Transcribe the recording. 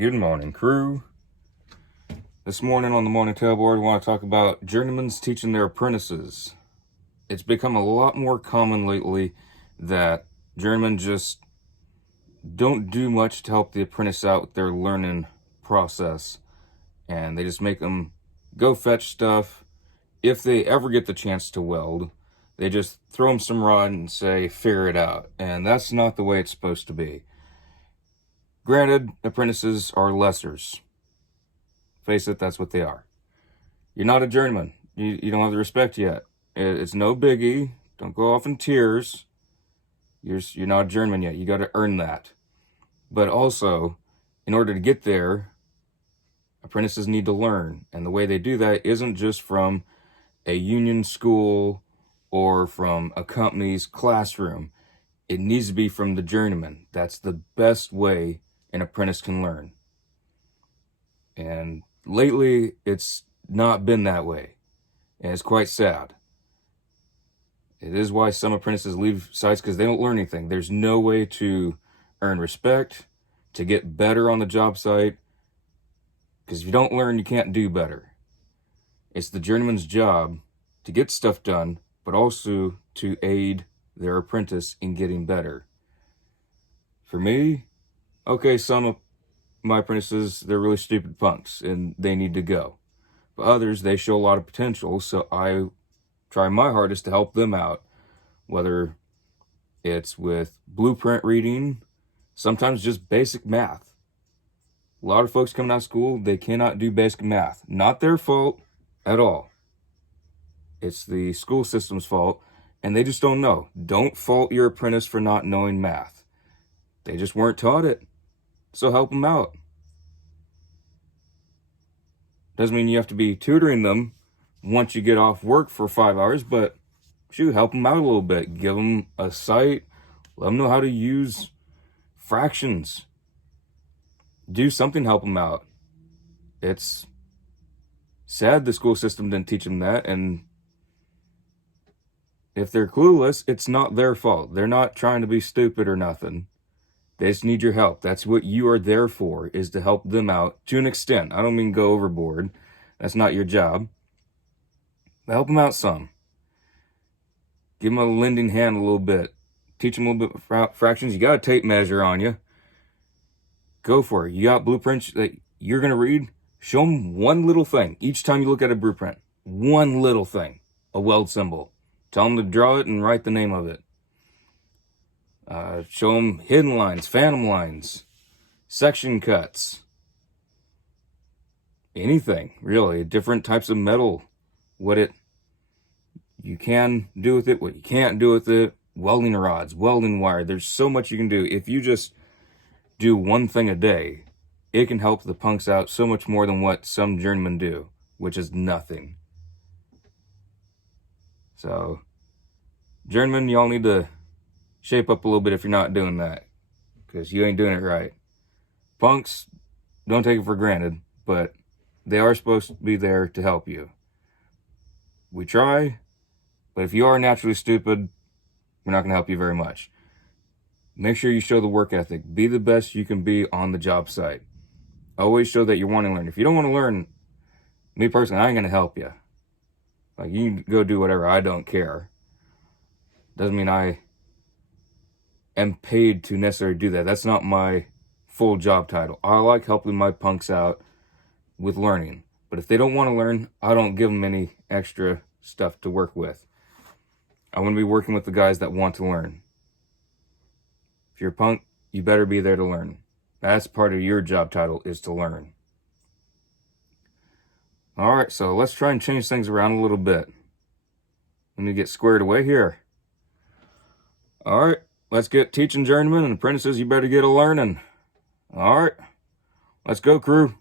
Good morning, crew. This morning on the Morning Tailboard, I want to talk about journeymen's teaching their apprentices. It's become a lot more common lately that journeymen just don't do much to help the apprentice out with their learning process. And they just make them go fetch stuff. If they ever get the chance to weld, they just throw them some rod and say, figure it out. And that's not the way it's supposed to be. Granted, apprentices are lessers. Face it, that's what they are. You're not a journeyman. You don't have the respect yet. It's no biggie. Don't go off in tears. You're not a journeyman yet. You got to earn that. But also, in order to get there, apprentices need to learn. And the way they do that isn't just from a union school or from a company's classroom. It needs to be from the journeyman. That's the best way an apprentice can learn. And lately, it's not been that way. And it's quite sad. It is why some apprentices leave sites, because they don't learn anything. There's no way to earn respect, to get better on the job site. Because if you don't learn, you can't do better. It's the journeyman's job to get stuff done, but also to aid their apprentice in getting better. For me, okay, some of my apprentices, they're really stupid punks and they need to go. But others, they show a lot of potential, so I try my hardest to help them out, whether it's with blueprint reading, sometimes just basic math. A lot of folks coming out of school, they cannot do basic math. Not their fault at all. It's the school system's fault, and they just don't know. Don't fault your apprentice for not knowing math. They just weren't taught it, so help them out. Doesn't mean you have to be tutoring them once you get off work for 5 hours, but shoot, help them out a little bit. Give them a site. Let them know how to use fractions. Do something to help them out. It's sad the school system didn't teach them that, and if they're clueless, it's not their fault. They're not trying to be stupid or nothing. They just need your help. That's what you are there for, is to help them out to an extent. I don't mean go overboard. That's not your job. But help them out some. Give them a lending hand a little bit. Teach them a little bit of fractions. You got a tape measure on you. Go for it. You got blueprints that you're going to read. Show them one little thing. Each time you look at a blueprint, one little thing. A weld symbol. Tell them to draw it and write the name of it. Show them hidden lines, phantom lines, section cuts, anything really, different types of metal, what you can do with it, what you can't do with it, welding rods, welding wire. There's so much you can do. If you just do one thing a day, it can help the punks out so much more than what some journeymen do, which is nothing. So, journeymen, y'all need to shape up a little bit if you're not doing that, because you ain't doing it right. Punks, don't take it for granted, but they are supposed to be there to help you. We try, but if you are naturally stupid, we're not going to help you very much. Make sure you show the work ethic. Be the best you can be on the job site. Always show that you want to learn. If you don't want to learn, me personally, I ain't going to help you. Like, you can go do whatever. I don't care. Doesn't mean I am paid to necessarily do that. That's not my full job title. I like helping my punks out with learning. But if they don't want to learn, I don't give them any extra stuff to work with. I want to be working with the guys that want to learn. If you're a punk, you better be there to learn. That's part of your job title, is to learn. Alright, so let's try and change things around a little bit. Let me get squared away here. Alright, let's get teaching journeymen and apprentices. You better get a learning. Alright, let's go, crew.